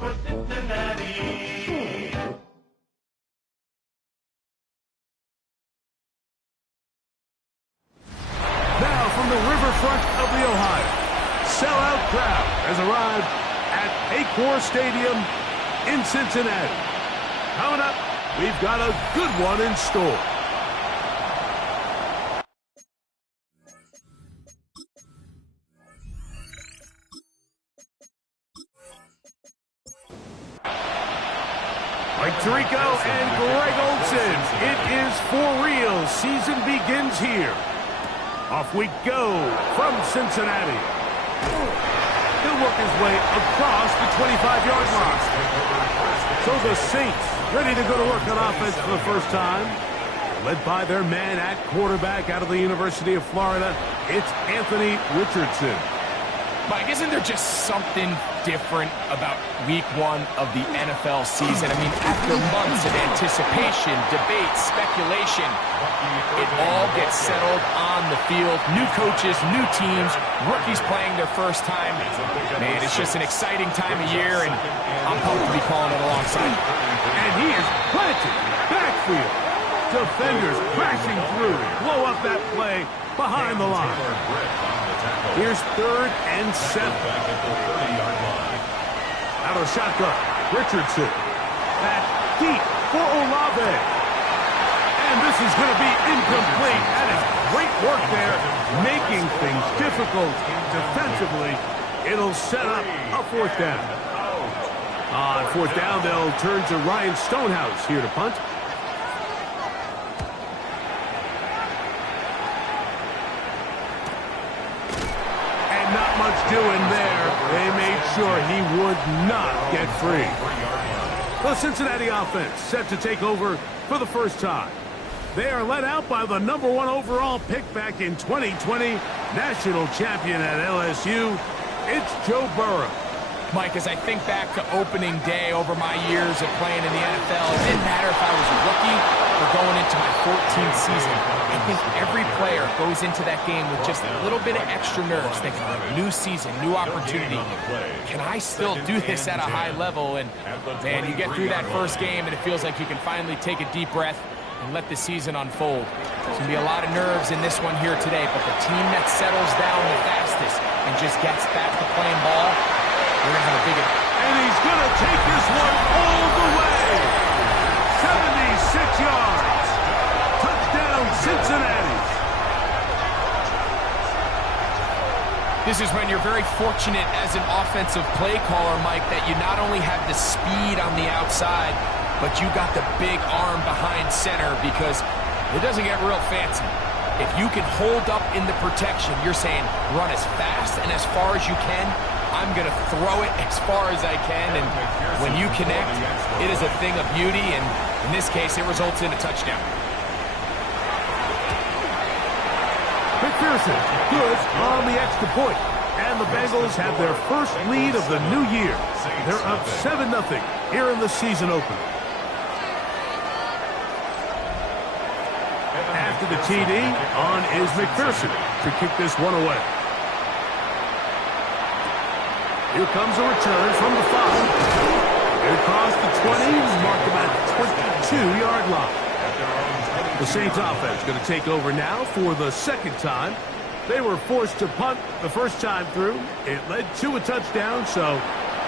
for Cincinnati. Now from the riverfront of the Ohio, sellout crowd has arrived at Paycor Stadium in Cincinnati. Coming up, we've got a good one in store. Mike Tirico and Greg Olson. It is for real. Season begins here. Off we go from Cincinnati. He'll work his way across the 25-yard line. So the Saints ready to go to work on offense for the first time. Led by their man at quarterback out of the University of Florida, it's Anthony Richardson. Mike, isn't there just something different about week one of the NFL season? I mean, after months of anticipation, debate, speculation, it all gets settled on the field. New coaches, new teams, rookies playing their first time. Man, it's just an exciting time of year, and I'm pumped to be calling it alongside. And he is planted backfield. Defenders crashing through, blow up that play behind the line. Here's 3rd and 7. Out of shotgun, Richardson. Back deep for Olave. And this is going to be incomplete. That is great work there, making things difficult defensively. It'll set up a 4th down. On 4th down, they'll turn to Ryan Stonehouse here to punt. Doing there, they made sure he would not get free. The Cincinnati offense set to take over for the first time. They are led out by the #1 overall pick back in 2020, national champion at LSU. It's Joe Burrow. Mike, as I think back to opening day over my years of playing in the NFL, it didn't matter if I was a rookie or going into my 14th season. I think every player goes into that game with just a little bit of extra nerves, thinking, new season, new opportunity. Can I still do this at a high level? And, man, you get through that first game, and it feels like you can finally take a deep breath and let the season unfold. There's going to be a lot of nerves in this one here today, but the team that settles down the fastest and just gets back to playing ball, we're going to have a big one. And he's going to take this one all the way. 76 yards. Touchdown, Cincinnati. This is when you're very fortunate as an offensive play caller, Mike, that you not only have the speed on the outside, but you got the big arm behind center, because it doesn't get real fancy. If you can hold up in the protection, you're saying run as fast and as far as you can. I'm going to throw it as far as I can, and when you connect, it is a thing of beauty, and in this case, it results in a touchdown. McPherson, good on the extra point, and the Bengals have their first lead of the new year. They're up 7-0 here in the season opener. After the TD, on is McPherson to kick this one away. Here comes a return from the 5. Across the 20, mark him at the 22-yard line. The Saints offense going to take over now for the second time. They were forced to punt the first time through. It led to a touchdown, so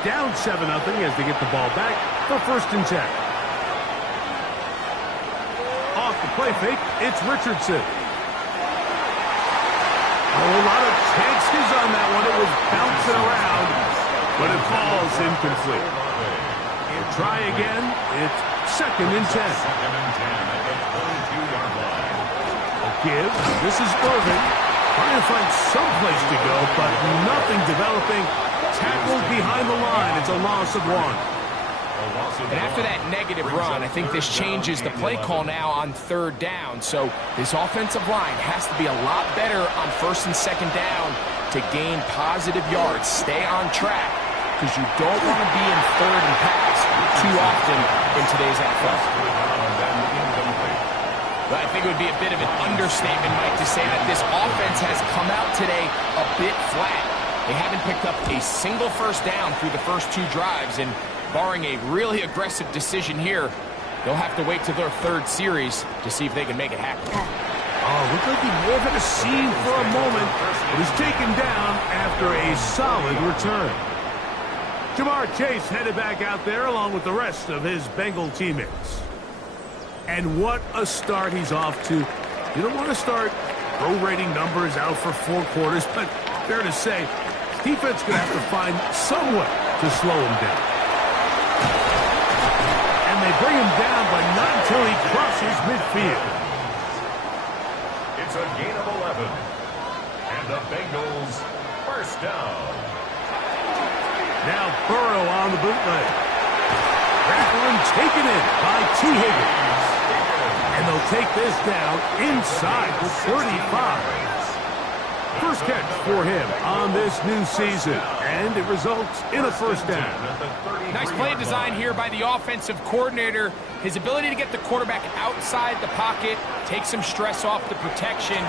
down 7-0 as they get the ball back for 1st and 10. Off the play fake, it's Richardson. A whole lot of chances on that one. It was bouncing around, but it falls incomplete. We'll try again. It's 2nd and 10. A give. This is Irvin. Trying to find some place to go, but nothing developing. Tackled behind the line. It's a loss of 1. And after that negative run, I think this changes the play call now on 3rd down. So this offensive line has to be a lot better on 1st and 2nd down to gain positive yards. Stay on track, because you don't want to be in 3rd and pass too often in today's NFL. But I think it would be a bit of an understatement, Mike, to say that this offense has come out today a bit flat. They haven't picked up a single first down through the first 2 drives, and barring a really aggressive decision here, they'll have to wait to their 3rd series to see if they can make it happen. Oh, looked like he may have hit a seam for a moment, but was taken down after a solid return. Jamar Chase headed back out there along with the rest of his Bengal teammates. And what a start he's off to. You don't want to start prorating numbers out for 4 quarters, but fair to say, defense going to have to find some way to slow him down. And they bring him down, but not until he crosses midfield. It's a gain of 11. And the Bengals first down. Now Burrow on the bootleg. That one taken in by T. Higgins. And they'll take this down inside the 35. First catch for him on this new season, and it results in a first down. Nice play design here by the offensive coordinator. His ability to get the quarterback outside the pocket, take some stress off the protection.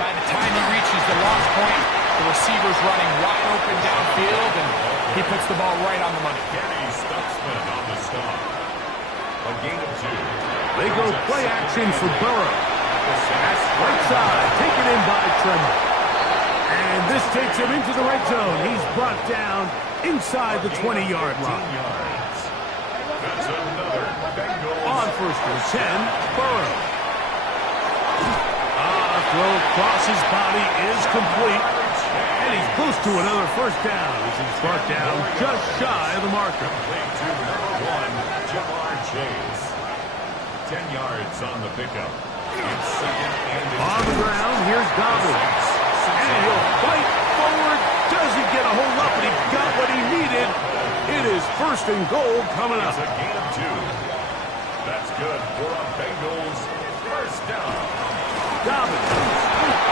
By the time he reaches the launch point, the receiver's running wide open downfield, and he puts the ball right on the money. Kenny Stutzman on the stop. A gain of 2. They go play action for Burrow. Right side, taken in by Tremor. And this takes him into the red zone. He's brought down inside the 20-yard line. That's another Bengals. On first and 10, Burrow. Throw across his body is complete. And he's close to another first down as he's brought down just shy of the marker. Play to number 1, Jamar Chase. 10 yards on the pickup. It's second and on the ground, here's Dobbins. And he'll fight forward. Doesn't get a hold up, but he got what he needed. It is first and goal coming up. It's a gain of 2. That's good for a Bengals first down. Dobbins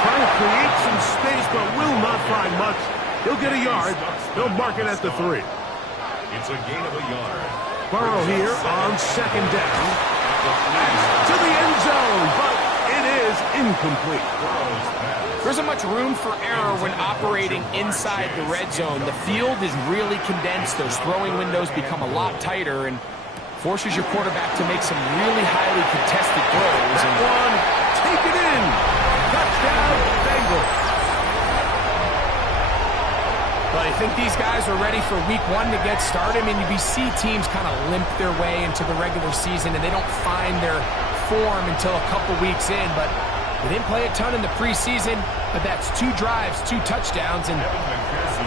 trying to create some space, but will not find much. He'll get a yard. They'll mark it at the 3. It's a gain of a yard. Burrow here on second down. To the end zone, but it is incomplete. There isn't much room for error when operating inside the red zone. The field is really condensed. Those throwing windows become a lot tighter and forces your quarterback to make some really highly contested throws. And one, take it in. Touchdown, Bengals. But I think these guys are ready for week 1 to get started. I mean, you see teams kind of limp their way into the regular season, and they don't find their form until a couple weeks in. But they didn't play a ton in the preseason, but that's 2 drives, 2 touchdowns, and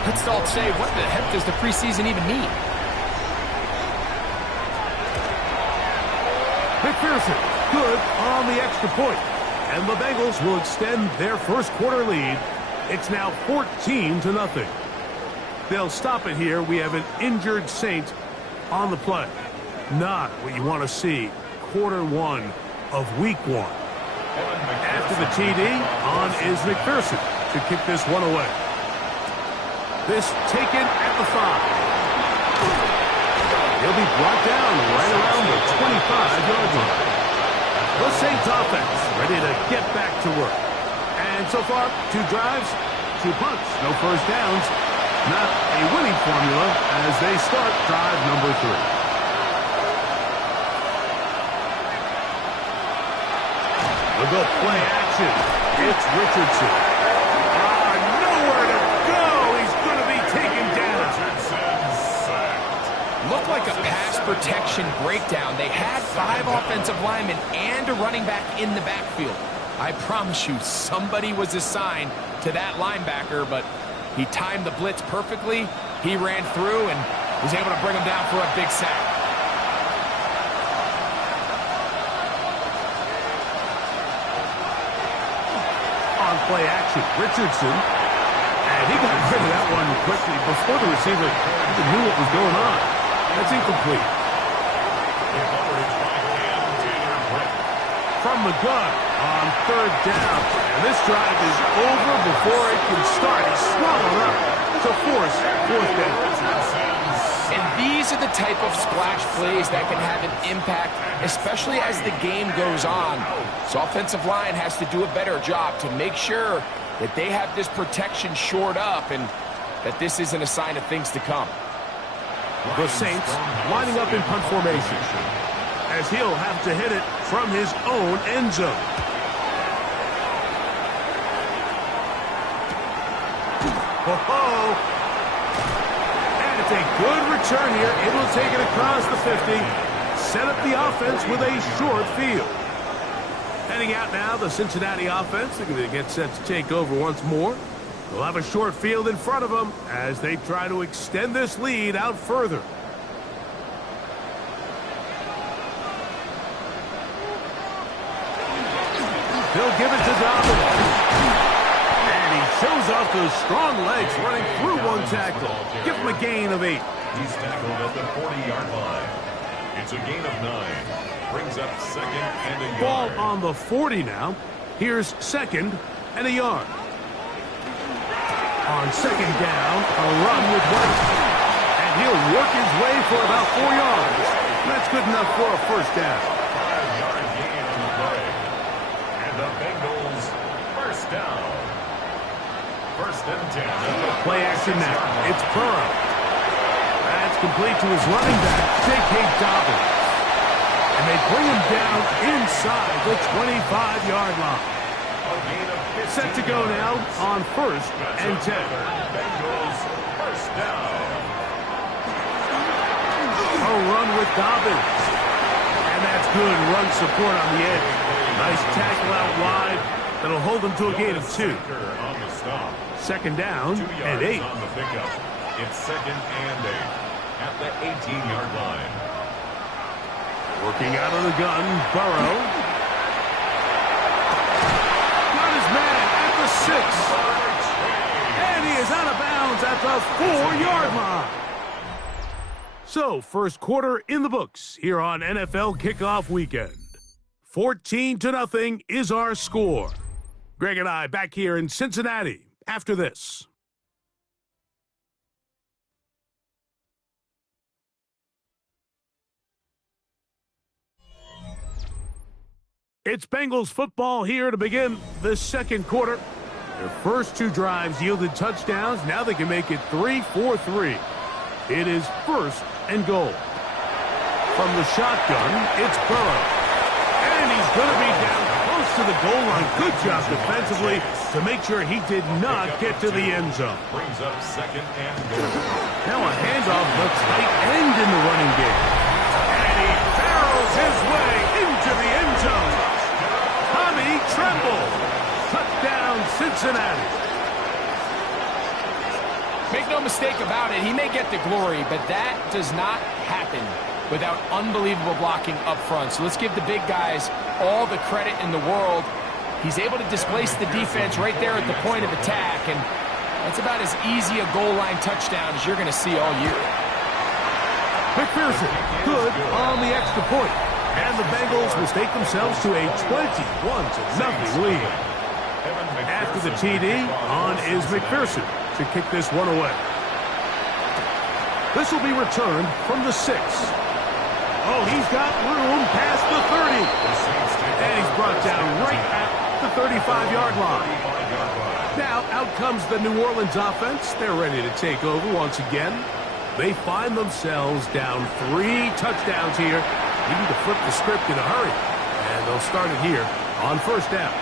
let's all say, what the heck does the preseason even mean? McPherson, good on the extra point. And the Bengals will extend their first quarter lead. It's now 14-0. They'll stop it here. We have an injured Saint on the play. Not what you want to see. Quarter 1 of week 1. After the TD, on is McPherson to kick this one away. This taken at the 5. He'll be brought down right around the 25-yard line. The Saints offense ready to get back to work. And so far, 2 drives, 2 punts, no first downs. Not a winning formula as they start drive number 3. We'll go play action. It's Richardson. Nowhere to go. He's going to be taken down. Looked like a pass protection breakdown. They had 5 offensive linemen and a running back in the backfield. I promise you, somebody was assigned to that linebacker, but he timed the blitz perfectly. He ran through and was able to bring him down for a big sack. On play action, Richardson. And he got rid of that one quickly before the receiver even knew what was going on. That's incomplete. From the gun on third down. And this drive is over before it can start. He's swallowed up to force fourth down. And These are the type of splash plays that can have an impact, especially as the game goes on. So offensive line has to do a better job to make sure that they have this protection shored up and that this isn't a sign of things to come. The Saints lining up in punt formation, as he'll have to hit it from his own end zone. Oh, and it's a good return here. It will take it across the 50, set up the offense with a short field. Heading out now, the Cincinnati offense. They're going to get set to take over once more. They'll have a short field in front of them as they try to extend this lead out further. He'll give it to Dobbins. And he shows off those strong legs running through one tackle. Give him a gain of 8. He's tackled at the 40-yard line. It's a gain of 9. Brings up second and a Ball yard. on the 40 now. Here's second and a yard. On second down, a run with White. And he'll work his way for about 4 yards. That's good enough for a first down. 5-yard gain on the play. And the Bengals first down. First and 10. Play action now. It's Burrow. That's complete to his running back, J.K. Dobbins. And they bring him down inside the 25-yard line. Set to go now on first and 10. Bengals first down. A run with Dobbins. And that's good run support on the edge. Nice tackle out wide. That'll hold them to a gain of 2. On the stop. Second down 2 and yards 8. on the pickup. It's second and 8 at the 18-yard line. Working out of the gun, Burrow. Got his man at the 6. And he is out of bounds at the 4-yard line. So, first quarter in the books here on NFL Kickoff Weekend. 14-0 is our score. Greg and I back here in Cincinnati after this. It's Bengals football here to begin the second quarter. Their first 2 drives yielded touchdowns. Now they can make it 3-4-3. It is first and goal. From the shotgun, it's Burrow. And he's going to be down close to the goal line. Good job defensively to make sure he did not get to the end zone. Brings up second and goal. Now a handoff to tight end in the running game. And he barrels his way into the end zone. Tommy Tremble. Touchdown, Cincinnati. Make no mistake about it, he may get the glory, but that does not happen without unbelievable blocking up front. So let's give the big guys all the credit in the world. He's able to displace the defense right there at the point of attack, and that's about as easy a goal line touchdown as you're going to see all year. McPherson, good on the extra point. And the Bengals mistake themselves to a 21-0 lead. After the TD, on is McPherson to kick this one away. This will be returned from the 6. Oh, he's got room past the 30. And he's brought down right at the 35-yard line. Now, out comes the New Orleans offense. They're ready to take over once again. They find themselves down 3 touchdowns here. Needing to flip the script in a hurry. And they'll start it here on first down.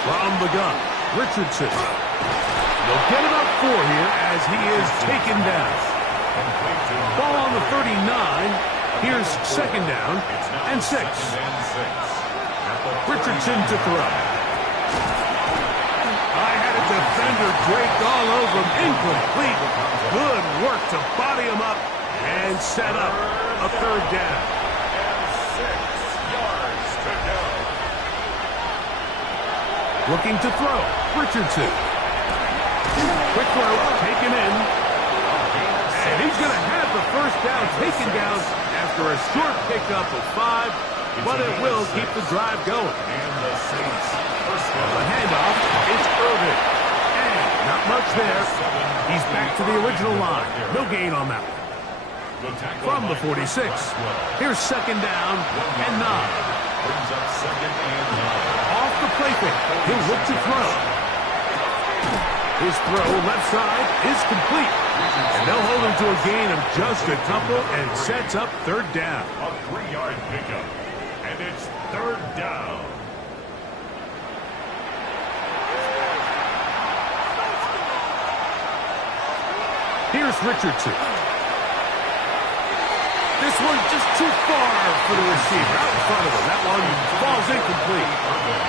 From the gun, Richardson. They'll get about 4 here as he is taken down. Ball on the 39. Here's second down and 6. Richardson to throw. I had a defender draped all over him. Incomplete. Good work to body him up and set up a third down. 6 yards to go. Looking to throw. Richardson. Quick throw, taken in. And he's going to have the first down taken down after a short pickup of 5, but it will keep the drive going. And the Saints first The down. handoff, it's Irvin. And not Not much there. He's back to the original line. No gain on that one. From the 46, here's second down and 9. Brings up second and 9. Off the play fake. He'll look to throw. His throw left side is complete. And they'll hold him to a gain of just a couple and sets up third down. A 3-yard pickup. And it's third down. Here's Richardson. This one's just too far for the receiver. Out in front of him. That one falls incomplete.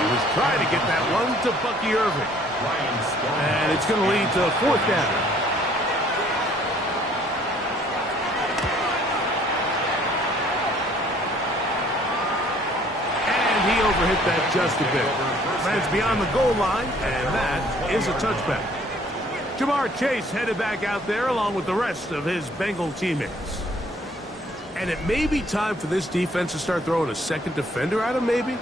He was trying to get that one to Bucky Irving. And it's going to lead to fourth down. And he overhit that just a bit. Lands beyond the goal line, and that is a touchback. Jamar Chase headed back out there along with the rest of his Bengal teammates. And it may be time for this defense to start throwing a second defender at him, maybe?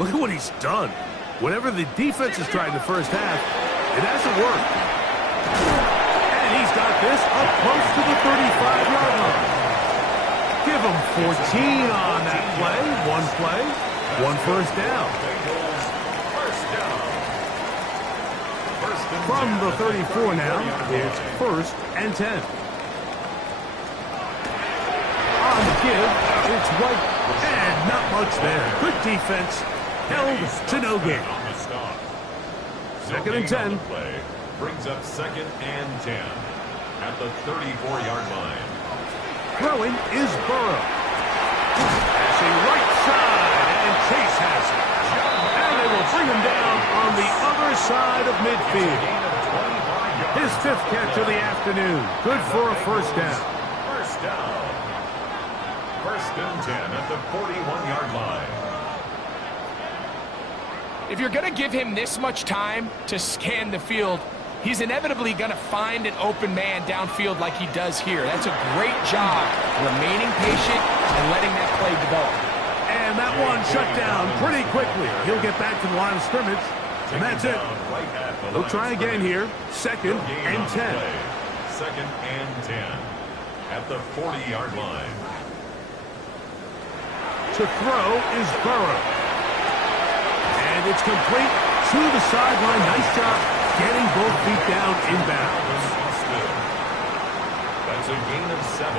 Look at what he's done. Whatever the defense has tried in the first half, it hasn't worked. And he's got this up close to the 35-yard line. Give him 14 on that play, one first down. From the 34 now, it's first and 10. On the give, it's White, and not much there. Good defense, held to no gain. Second and 10. Brings up second and 10 at the 34-yard line. Throwing is Burrow. Passing right side, and Chase has it. And they will bring him down on the other side of midfield. His fifth catch of the afternoon. Good for a first down. First down. First and 10 at the 41-yard line. If you're going to give him this much time to scan the field, he's inevitably going to find an open man downfield like he does here. That's a great job remaining patient and letting that play develop. And that one shut down pretty quickly. He'll get back to the line of scrimmage, and that's it. They'll try again here. Second and 10. Second and 10 at the 40-yard line. To throw is Burrow. And it's complete to the sideline. Nice job getting both feet down inbounds. That's a gain of 7.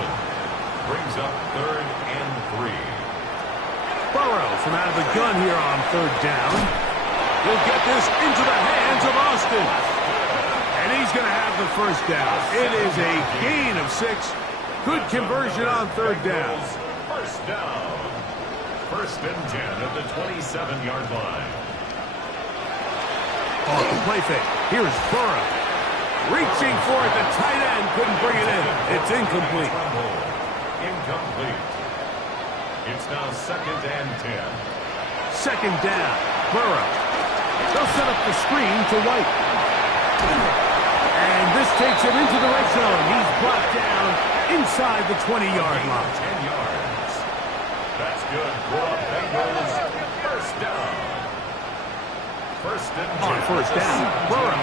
Brings up third and 3. Burrow from out of the gun here on third down. He'll get this into the hands of Austin. And he's going to have the first down. It is a gain of 6. Good conversion on third down. First down. First and 10 at the 27-yard line. Off the play fake. Here's Burrow. Reaching for it. The tight end couldn't bring it in. It's incomplete. Incomplete. It's now second and 10. Second down. Burrow. They'll set up the screen to White. And this takes him into the red zone. He's brought down inside the 20-yard line. 10 yards. That's good for the Bengals. First down. First and 10. On first down, Burrow.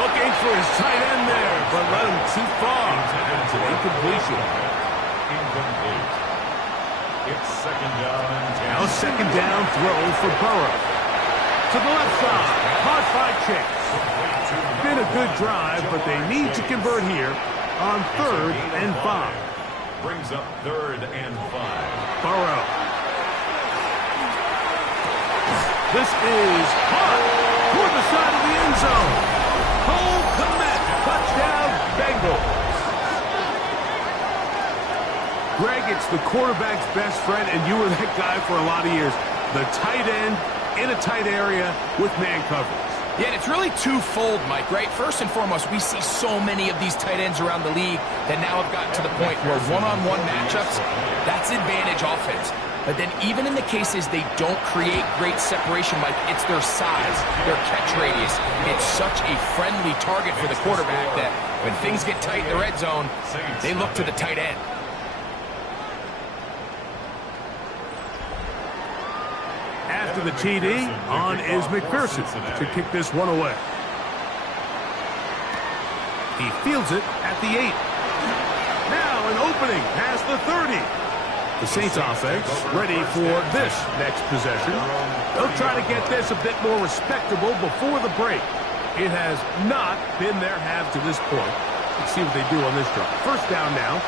Looking for his tight end there, but let him too far. It's an incompletion. Incomplete. It's second down and 10. Now second down throw for Burrow. To the left side, caught by Chase. Been a good drive, but they need to convert here on third and 5. Brings up third and 5. Burrow. This is caught toward the side of the end zone. Cole Kmet, touchdown, Bengals. Greg, it's the quarterback's best friend, and you were that guy for a lot of years. The tight end in a tight area with man coverage. Yeah, and it's really twofold, Mike, right? First and foremost, we see so many of these tight ends around the league that now have gotten to the point where one-on-one matchups, that's advantage offense. But then even in the cases they don't create great separation, Mike, it's their size, their catch radius. It's such a friendly target for the quarterback that when things get tight in the red zone, they look to the tight end. After the TD, on is McPherson to kick this one away. He fields it at the 8. Now an opening past the 30. The Saints offense ready for this next possession. They'll try to get this a bit more respectable before the break. It has not been their half to this point. Let's see what they do on this drive. First down now.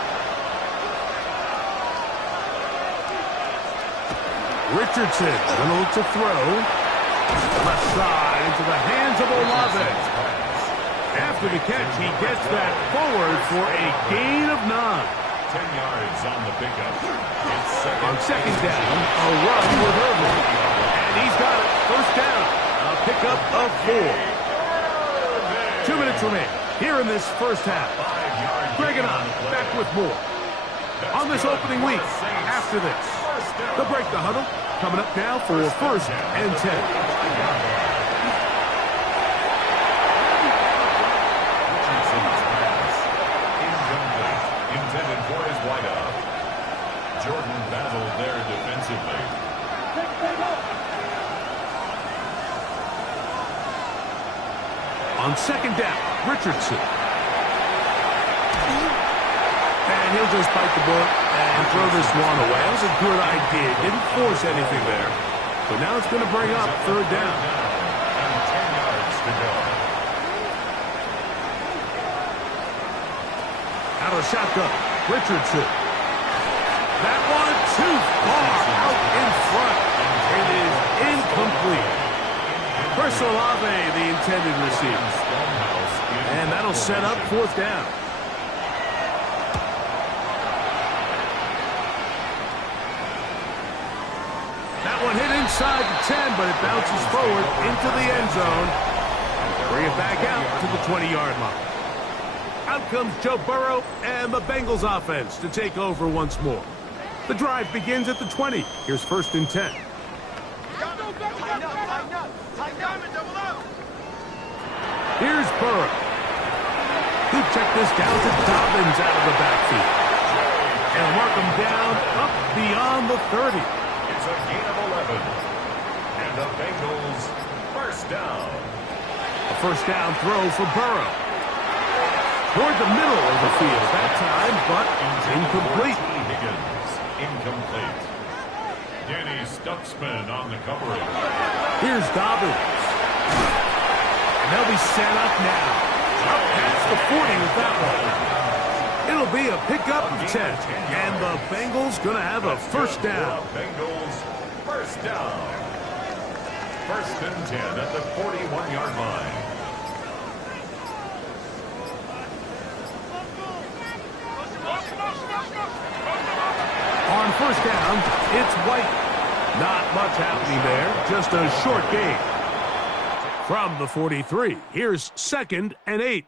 Richardson going to look to throw. Left side into the hands of Olave. After the catch, he gets that forward for a gain of 9. 10 yards on the pickup. On second down, a run with Irvin. And he's got it. First down. A pickup of 4. 2 minutes remain here in this first half. Greg and I back with more on this opening week after this. They'll break the huddle. Coming up now for first and 10. Jordan battled there defensively. On second down, Richardson. And he'll just bite the bullet and throw this one away. That was a good idea. Didn't force anything there. But now it's going to bring up third down. And 10 yards to go. Out of the shotgun, Richardson. That one too far out in front. It is incomplete. Chris Olave, the intended receiver. And that'll set up fourth down. That one hit inside the 10, but it bounces forward into the end zone. Bring it back out to the 20-yard line. Out comes Joe Burrow and the Bengals offense to take over once more. The drive begins at the 20. Here's first and 10. Here's Burrow. Who check this down to Dobbins out of the backfield. And mark him down up beyond the 30. It's a gain of 11. And the Bengals first down. A first down throw for Burrow. Toward the middle of the field that time, but incomplete. Incomplete. Danny Stutzman on the coverage. Here's Dobbins. And they'll be set up now. Up past the 40 with that one. It'll be a pickup of 10. And the Bengals going to have a first down. Bengals first down. First and 10 at the 41-yard line. On first down, it's White. Not much happening there, just a short gain. From the 43, here's second and 8.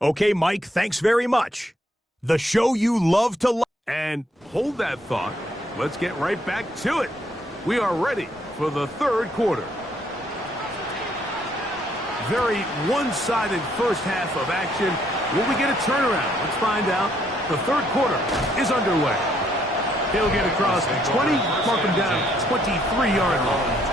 Okay, Mike, thanks very much. The show you love to love. And hold that thought. Let's get right back to it. We are ready for the third quarter. Very one-sided first half of action. Will we get a turnaround? Let's find out. The third quarter is underway. He'll get across the 20, mark him down at the 23-yard line.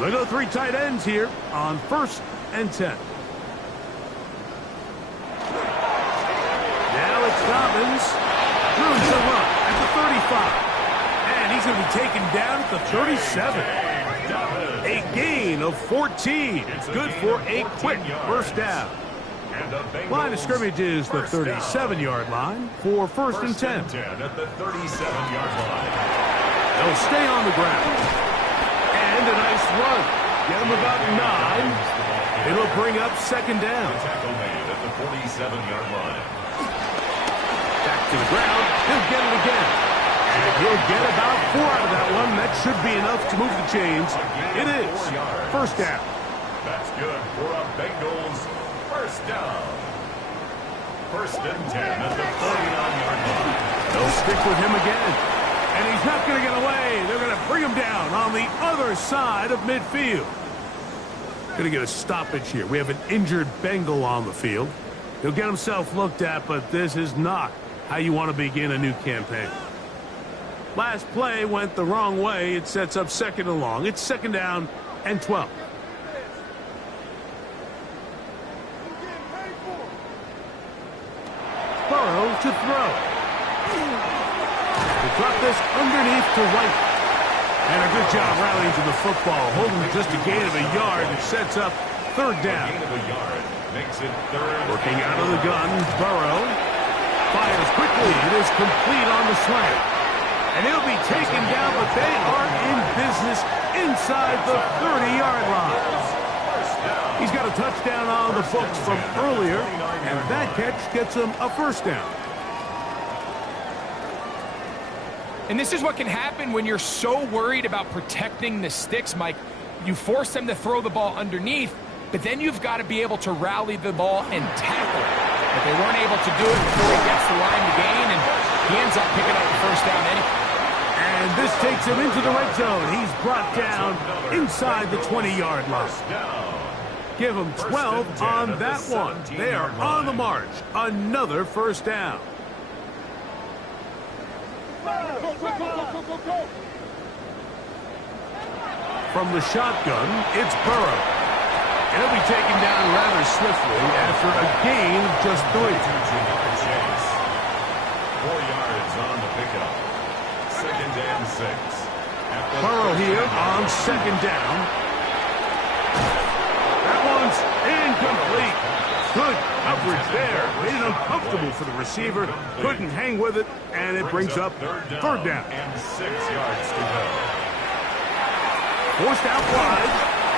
They go three tight ends here on first and 10. Now it's Dobbins. Room to run at the 35. And he's going to be taken down at the 37. A gain of 14. It's good for a quick first down. Line of scrimmage is the 37-yard line for first and 10. At the 37-yard line. They'll stay on the ground. And a nice run. Get him about 9. It'll bring up second down. Tackle made at the 47-yard line. Back to the ground. He'll get it again. And he'll get about 4 out of that one. That should be enough to move the chains. It is first down. That's good for a Bengals first down. First and 10 at the 49-yard line. They'll stick with him again. And he's not going to get away. They're going to bring him down on the other side of midfield. Going to get a stoppage here. We have an injured Bengal on the field. He'll get himself looked at, but this is not how you want to begin a new campaign. Last play went the wrong way. It sets up 2nd and long. It's 2nd down and 12. Burrow to throw. They drop this underneath to White. And a good job rallying to the football, holding just a gain of a yard. It sets up 3rd down. Gain of a yard makes it 3rd. Working out of the gun, Burrow fires quickly. It is complete on the slant. And he'll be taken down, but they are in business inside the 30-yard line. He's got a touchdown on the books from earlier, and that catch gets him a 1st down. And this is what can happen when you're so worried about protecting the sticks, Mike. You force them to throw the ball underneath, but then you've got to be able to rally the ball and tackle it. But they weren't able to do it before he gets the line to gain, and he ends up picking up the 1st down anyway. And this takes him into the red zone. He's brought down inside the 20-yard line. Give him 12 on that one. They are on the march. Another 1st down. From the shotgun, it's Burrow. And he'll be taken down rather swiftly after a gain of just 3. 4 yards on the pickup. 2nd and 6. Burrow here on 2nd down. That one's incomplete. Good coverage there. Made it uncomfortable for the receiver. Couldn't hang with it, and it brings up 3rd down. And 6 yards to go. Forced out wide.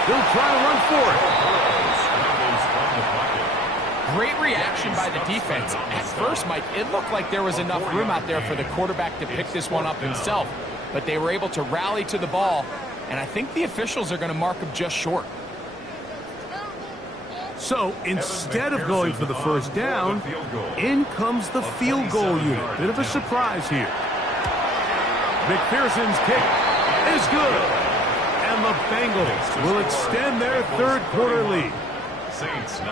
He'll try to run for it. Great reaction by the defense. At first, Mike, it looked like there was enough room out there for the quarterback to pick this one up himself. But they were able to rally to the ball, and I think the officials are going to mark him just short. So instead of going for the 1st down, in comes the field goal unit. Bit of a surprise here. McPherson's kick is good. And the Bengals will extend their 3rd quarter lead.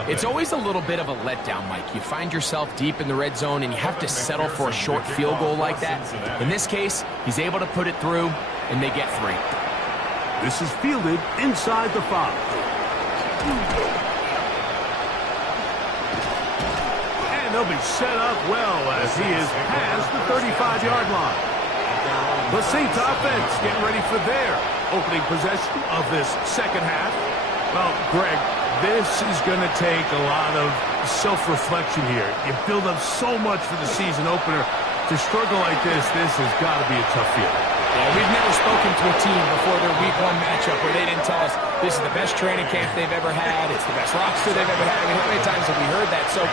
It's always a little bit of a letdown, Mike. You find yourself deep in the red zone and you have to settle for a short field goal like that. In this case, he's able to put it through, and they get 3. This is fielded inside the 5. And they'll be set up well as he is past the 35-yard line. The Saints offense getting ready for their opening possession of this 2nd half. Well, Greg, this is going to take a lot of self-reflection here. You build up so much for the season opener. To struggle like this has got to be a tough feeling. Yeah, we've never spoken to a team before their week 1 matchup where they didn't tell us this is the best training camp they've ever had, it's the best roster they've ever had. I mean, how many times have we heard that? So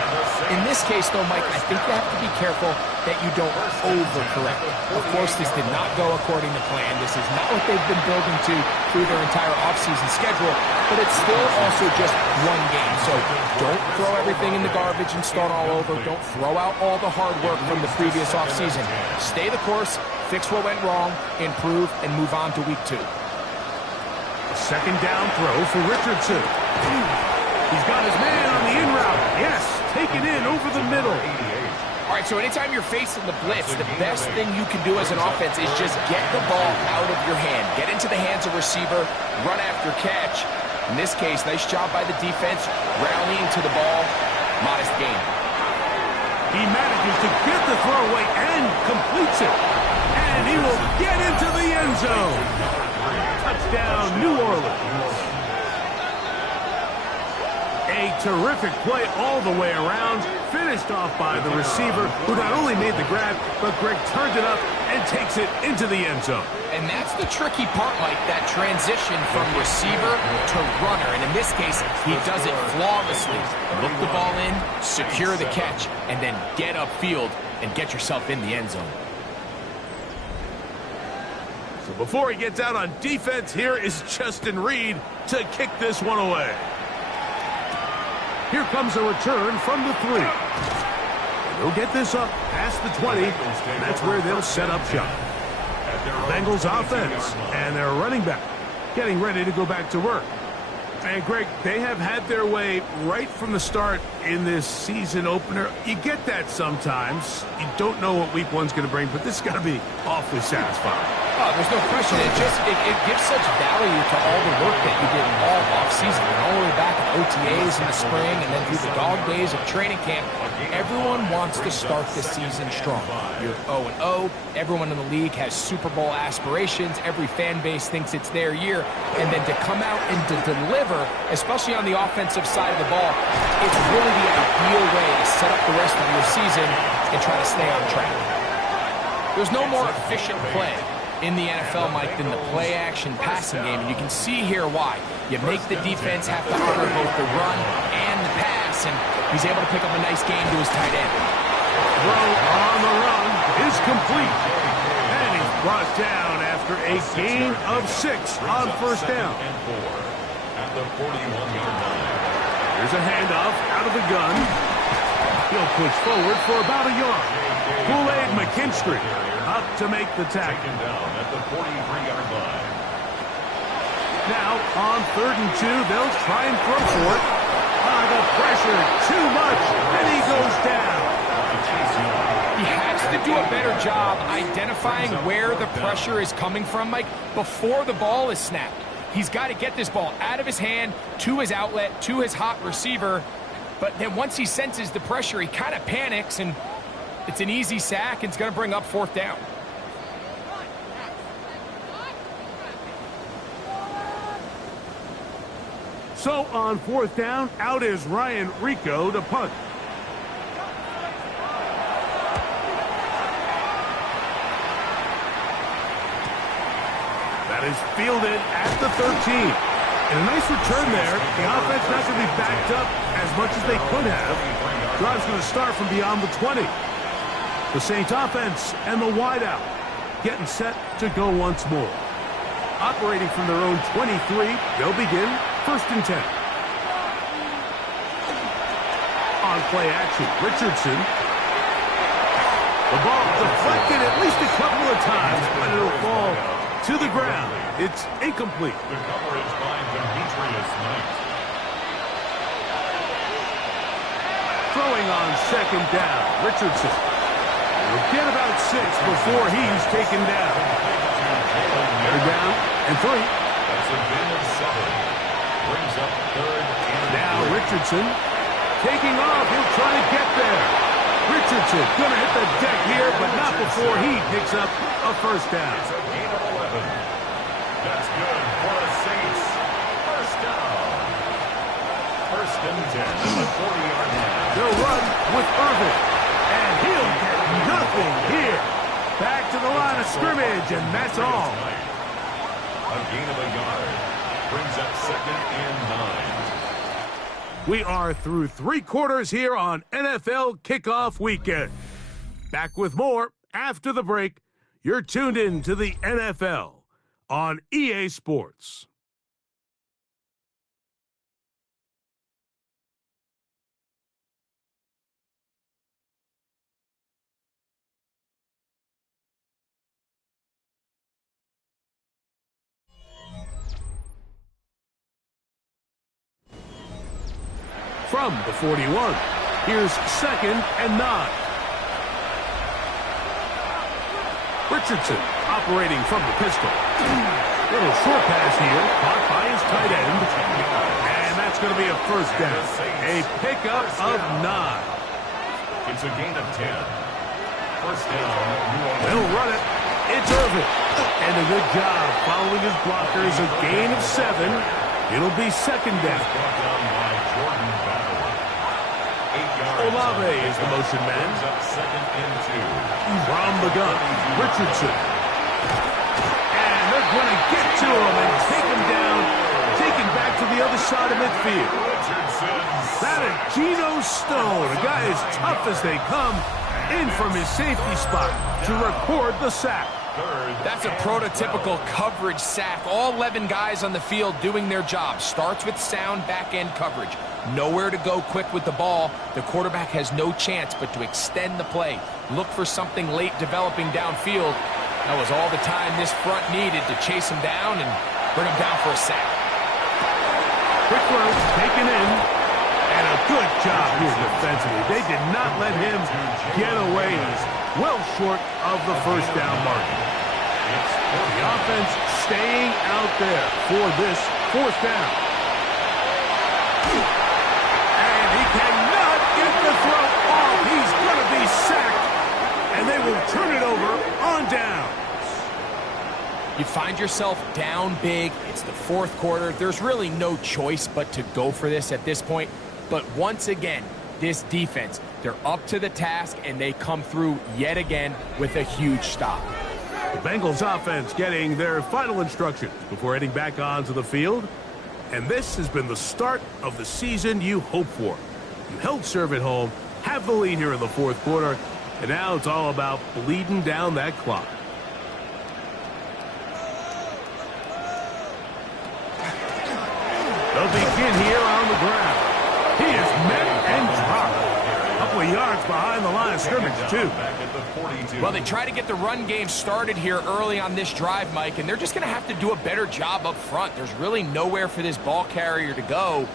in this case, though, Mike, I think you have to be careful that you don't overcorrect. Of course, this did not go according to plan. This is not what they've been building to through their entire offseason schedule, but it's still also just one game. So don't throw everything in the garbage and start all over. Don't throw out all the hard work from the previous offseason. Stay the course, fix what went wrong, improve, and move on to week 2. 2nd down throw for Richardson. He's got his man on the in route. Yes, taken in over the middle. All right, so anytime you're facing the blitz, the best thing you can do as an offense is just get the ball out of your hand. Get into the hands of receiver, run after catch. In this case, nice job by the defense, rallying to the ball. Modest gain. He manages to get the throw away and completes it. And he will get into the end zone. Touchdown, New Orleans. A terrific play all the way around. Finished off by the receiver, who not only made the grab, but Greg turned it up and takes it into the end zone. And that's the tricky part, Mike, that transition from receiver to runner. And in this case, he does it flawlessly. Look the ball in, secure the catch, and then get upfield and get yourself in the end zone. So before he gets out on defense, here is Justin Reed to kick this one away. Here comes a return from the 3. They'll get this up past the 20, and that's where they'll set up shop. Bengals offense and their running back getting ready to go back to work. And Greg, they have had their way right from the start in this season opener. You get that sometimes. You don't know what week one's going to bring, but this is going to be awfully satisfying. Oh, there's no question. It gives such value to all the work that you did all offseason, all the way back at OTAs in the spring and then through the dog days of training camp. Everyone wants to start the season strong. You're 0-0. Everyone in the league has Super Bowl aspirations. Every fan base thinks it's their year. And then to come out and to deliver, especially on the offensive side of the ball, it's really the ideal way to set up the rest of your season and try to stay on track. There's no more efficient play in the NFL, Mike, than the play-action passing game, and you can see here why. You make the defense have to honor both the run and the pass, and he's able to pick up a nice game to his tight end. Throw on the run is complete, and he's brought down after a gain of 6 on first down. At the 41-yard line. Here's a handoff out of the gun. He'll push forward for about a yard. Kool-Aid McKinstry up to make the tackle. Taken down at the 43-yard line. Now, on 3rd and 2, they'll try and throw for it. The pressure, too much, and he goes down. He has to do a better job identifying where the pressure is coming from, Mike, before the ball is snapped. He's got to get this ball out of his hand, to his outlet, to his hot receiver. But then once he senses the pressure, he kind of panics, and it's an easy sack, and it's going to bring up 4th down. So on 4th down, out is Ryan Rico to punt. That is fielded at the 13. And a nice return there. The offense not going to be backed up as much as they could have. Drive's going to start from beyond the 20. The Saints offense and the wideout getting set to go once more. Operating from their own 23, they'll begin 1st and 10. On play action, Richardson. The ball deflected at least a couple of times, but it'll fall to the ground. It's incomplete. The coverage by Demetrius Knight. Throwing on 2nd down, Richardson. He'll get about 6 before he's taken down. They're down and 3. That's a gain of 7. Brings up 3rd and Now Richardson taking off. He'll try to get there. Richardson going to hit the deck here, but not before he picks up a 1st down. It's a gain of 11. That's good for the Saints. 1st down. 1st and 10 at the 40-yard line. They'll run with Irvin, and he'll get nothing here. Back to the line of scrimmage, and that's all. A gain of a yard. Brings up 2nd and 9. We are through 3 quarters here on NFL Kickoff Weekend. Back with more after the break. You're tuned in to the NFL on EA Sports. From the 41, here's 2nd and 9. Richardson operating from the pistol. Little short pass here, caught by his tight end. And that's going to be a 1st down. A pickup of 9. It's a gain of 10. 1st down. They'll run it. It's Irvin. And a good job following his blockers. A gain of 7. It'll be 2nd down. Brought down by Jordan Battle. 8 yards. Olave is the motion man. Brings up 2nd and 2. From the gun, Richardson. And they're going to get to him and take him down. Taken back to the other side of midfield. Richardson. That is Geno Stone, a guy as tough as they come, in from his safety spot to record the sack. That's a prototypical coverage sack. All 11 guys on the field doing their job. Starts with sound back-end coverage. Nowhere to go quick with the ball. The quarterback has no chance but to extend the play. Look for something late developing downfield. That was all the time this front needed to chase him down and bring him down for a sack. Quick throw, taken in. And a good job here defensively. They did not let him get away. He's well short of the first down marker. The offense staying out there for this fourth down. And he cannot get the throw off. He's going to be sacked. And they will turn it over on down. You find yourself down big. It's the fourth quarter. There's really no choice but to go for this at this point. But once again, this defense, they're up to the task, and they come through yet again with a huge stop. The Bengals offense getting their final instructions before heading back onto the field. And this has been the start of the season you hope for. You held serve at home, have the lead here in the fourth quarter, and now it's all about bleeding down that clock. They'll begin here on the ground. He is met and dropped. A couple of yards behind the line of scrimmage, too. Well, they try to get the run game started here early on this drive, Mike, and they're just going to have to do a better job up front. There's really nowhere for this ball carrier to go.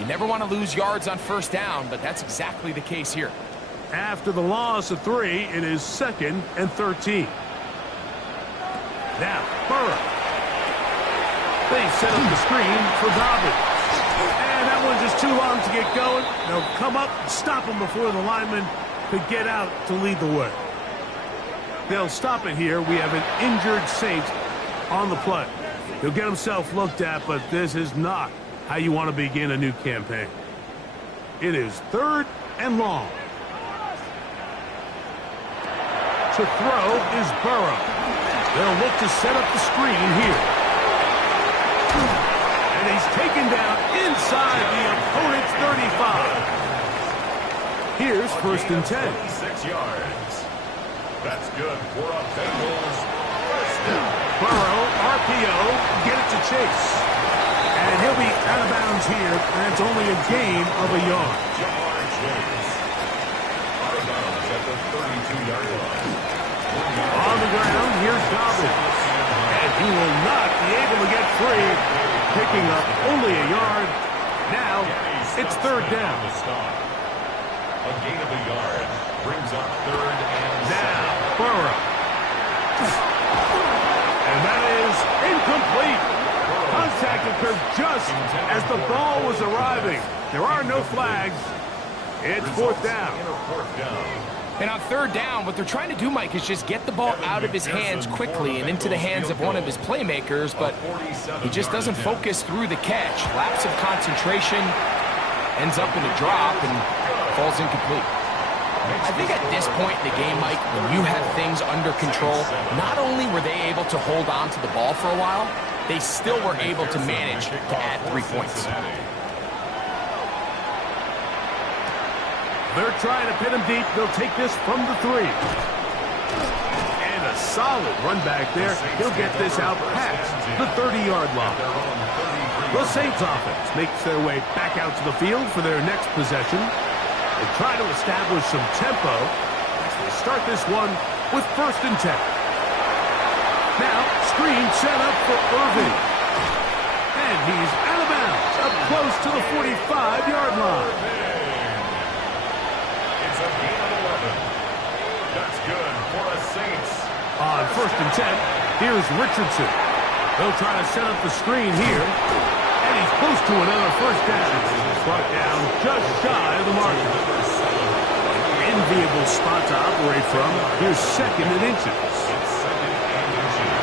You never want to lose yards on first down, but that's exactly the case here. After the loss of 3, it is 2nd and 13. Now, Burrow. They set up the screen for Dobbins. And that one's just too long to get going. They'll come up and stop him before the lineman could get out to lead the way. They'll stop it here. We have an injured Saint on the play. He'll get himself looked at, but this is not how you want to begin a new campaign. It is 3rd and long. To throw is Burrow. They'll look to set up the screen here. And he's taken down inside the opponent's 35. Here's 1st and 10. 26 yards. That's good for a Bengals first down. Burrow, RPO, get it to Chase. And he'll be out of bounds here. That's only a gain of a yard. Jamar Chase. Out of bounds at the 32-yard line. On the ground, here's Dobbins. And he will not be able to get free, picking up only a yard. Now, it's 3rd down. A gain of a yard brings up 3rd and Now, Burrow. And that is incomplete. Contact occurred just as the ball was arriving. There are no flags. It's 4th down. And on 3rd down, what they're trying to do, Mike, is just get the ball out of his hands quickly and into the hands of one of his playmakers, but he just doesn't focus through the catch. Lapse of concentration, ends up in a drop, and falls incomplete. I think at this point in the game, Mike, when you have things under control, not only were they able to hold on to the ball for a while, they still were able to manage to add 3 points. They're trying to pin him deep. They'll take this from the 3. And a solid run back there. He'll get this out past the 30-yard line. The Saints offense makes their way back out to the field for their next possession. They try to establish some tempo as they start this one with 1st and 10. Now, screen set up for Irving. And he's out of bounds, up close to the 45-yard line. It's a gain of 11. That's good for a Saints. On 1st and 10, here's Richardson. They'll try to set up the screen here. And he's close to another 1st down. He's brought down just shy of the marker. Enviable spot to operate from. Here's 2nd and inches.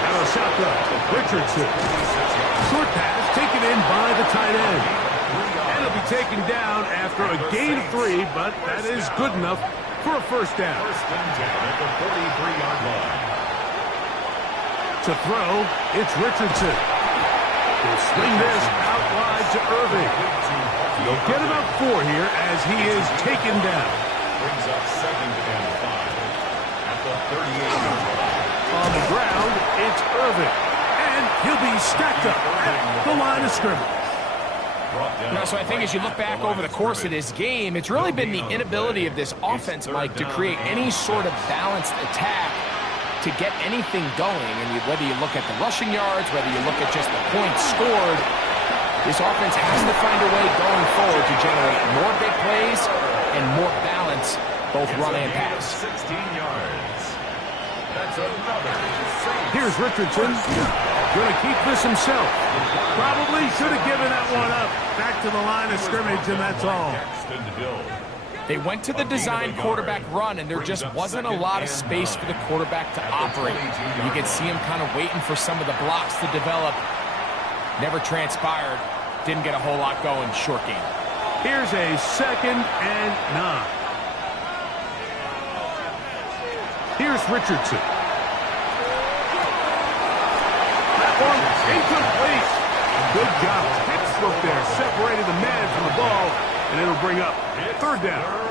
Out of shotgun, Richardson. Short pass taken in by the tight end. And he'll be taken down after a gain of 3, but that is good enough for a 1st down. 1st and 10 at the 43-yard line. To throw, it's Richardson. He'll swing this out wide to Irving. They'll get about 4 here as he is taken down. Brings up 2nd and 5 at the 38-yard line. On the ground, it's Irving. And he'll be stacked up at the line of scrimmage. So I think as you look back over the course of this game, it's really been the inability of this offense, Mike, to create any sort of balanced attack to get anything going. And whether you look at the rushing yards, whether you look at just the points scored, This offense has to find a way going forward to generate more big plays and more balance, both run and pass. 16 yards. That's another save. Here's Richardson. Going to keep this himself. Probably should have given that one up. Back to the line of scrimmage, and that's all. They went to the design quarterback run, and there just wasn't a lot of space for the quarterback to operate. You could see him kind of waiting for some of the blocks to develop. Never transpired. Didn't get a whole lot going. Short game. Here's a 2nd and 9. Here's Richardson. That one incomplete. Good job. Pittsburgh there separated the man from the ball, and it'll bring up 3rd down.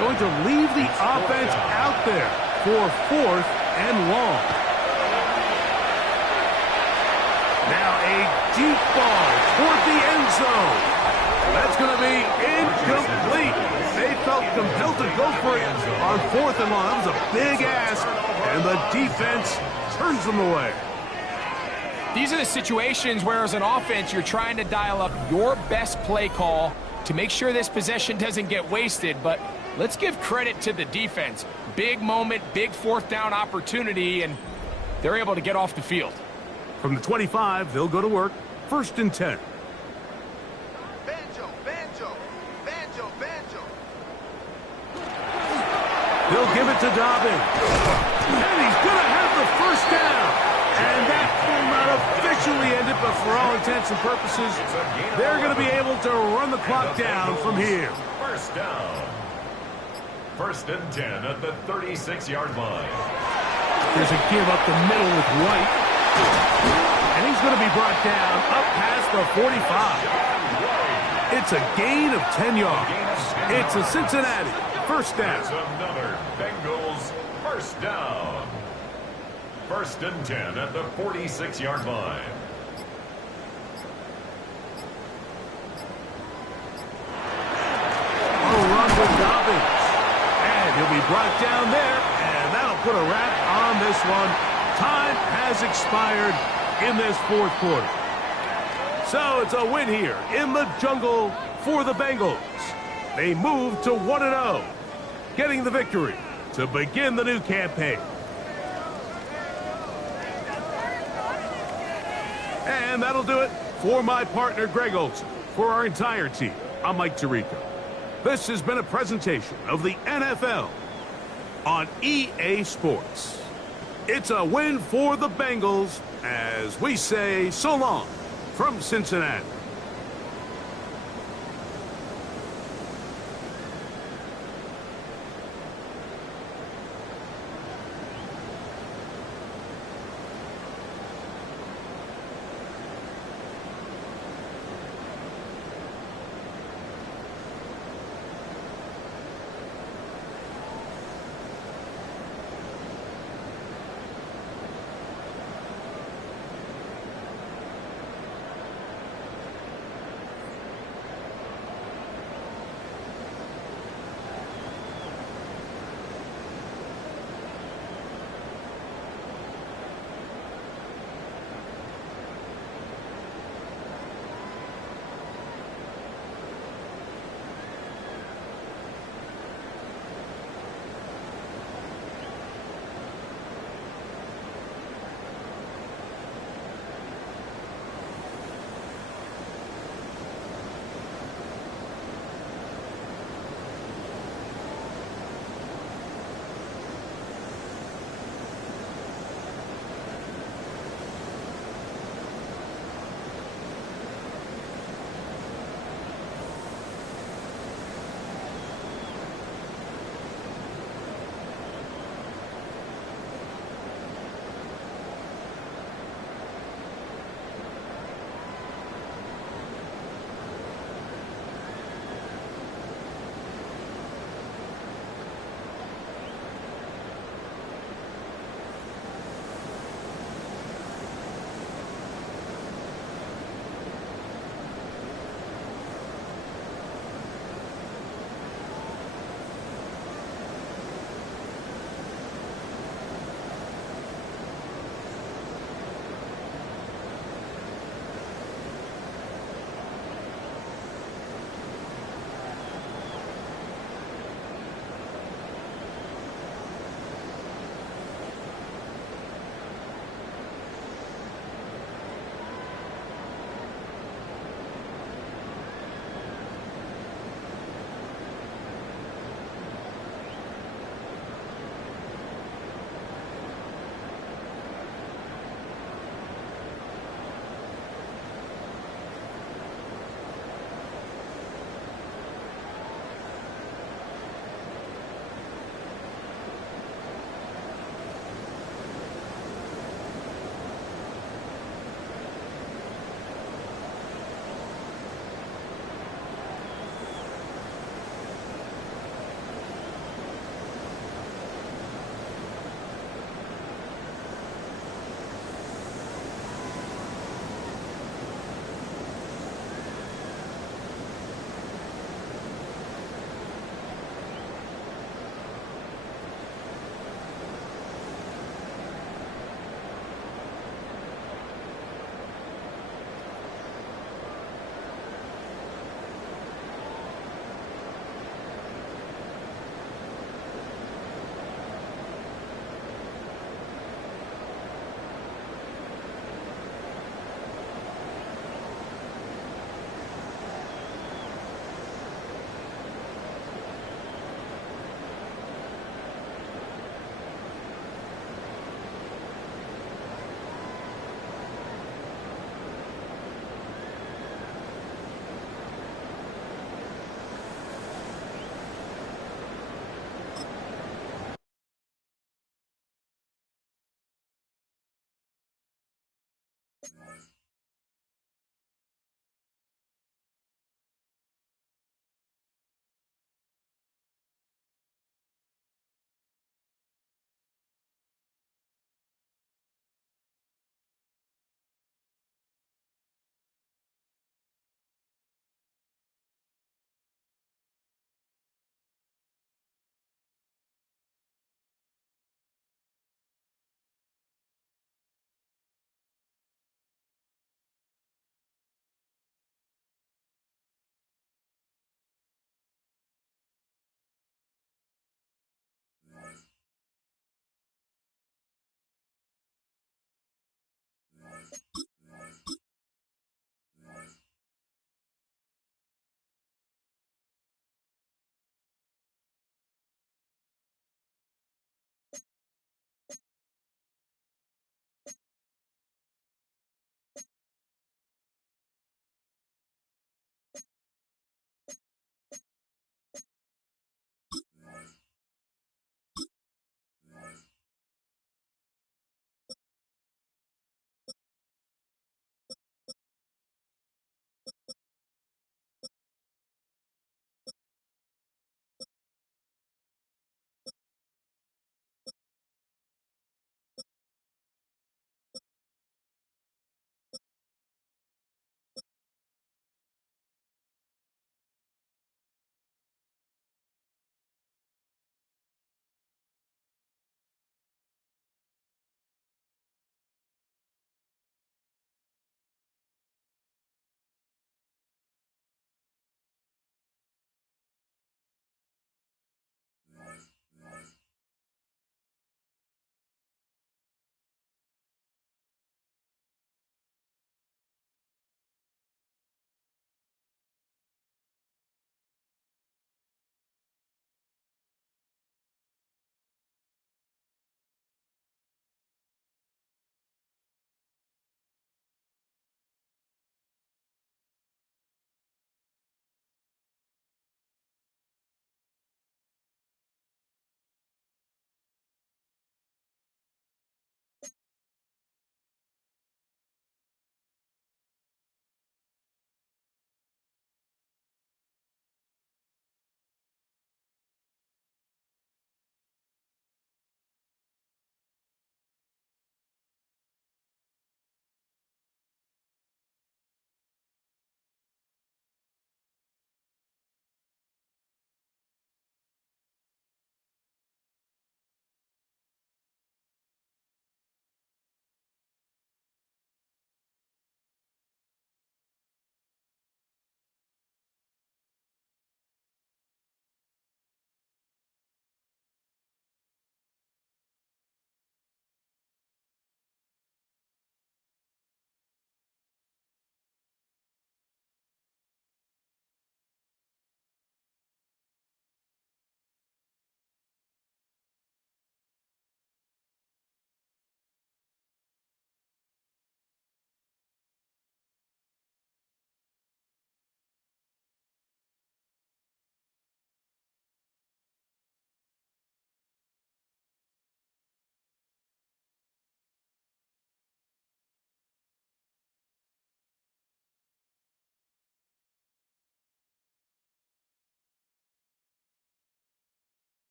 Going to leave the offense out there for 4th and long. Now a deep ball toward the end zone. That's going to be incomplete. They felt compelled to go for it on 4th and long. That was a big ask, and the defense turns them away. These are the situations where, as an offense, you're trying to dial up your best play call to make sure this possession doesn't get wasted. But let's give credit to the defense. Big moment, big 4th down opportunity, and they're able to get off the field. From the 25, they'll go to work. 1st and 10. They'll give it to Dobbins. And he's going to have the 1st down. And that will not officially end it, but for all intents and purposes, they're going to be able to run the clock down from here. 1st down. 1st and 10 at the 36-yard line. There's a give up the middle with White. And he's going to be brought down up past the 45. It's a gain of 10 yards. It's a Cincinnati 1st down. That's another Bengals 1st down. 1st and 10 at the 46-yard line. A run with Dobbins. And he'll be brought down there, and that'll put a wrap on this one. Time has expired in this 4th quarter. So it's a win here in the jungle for the Bengals. They move to 1-0, getting the victory to begin the new campaign. And that'll do it for my partner, Greg Olson. For our entire team, I'm Mike Tirico. This has been a presentation of the NFL on EA Sports. It's a win for the Bengals as we say so long from Cincinnati.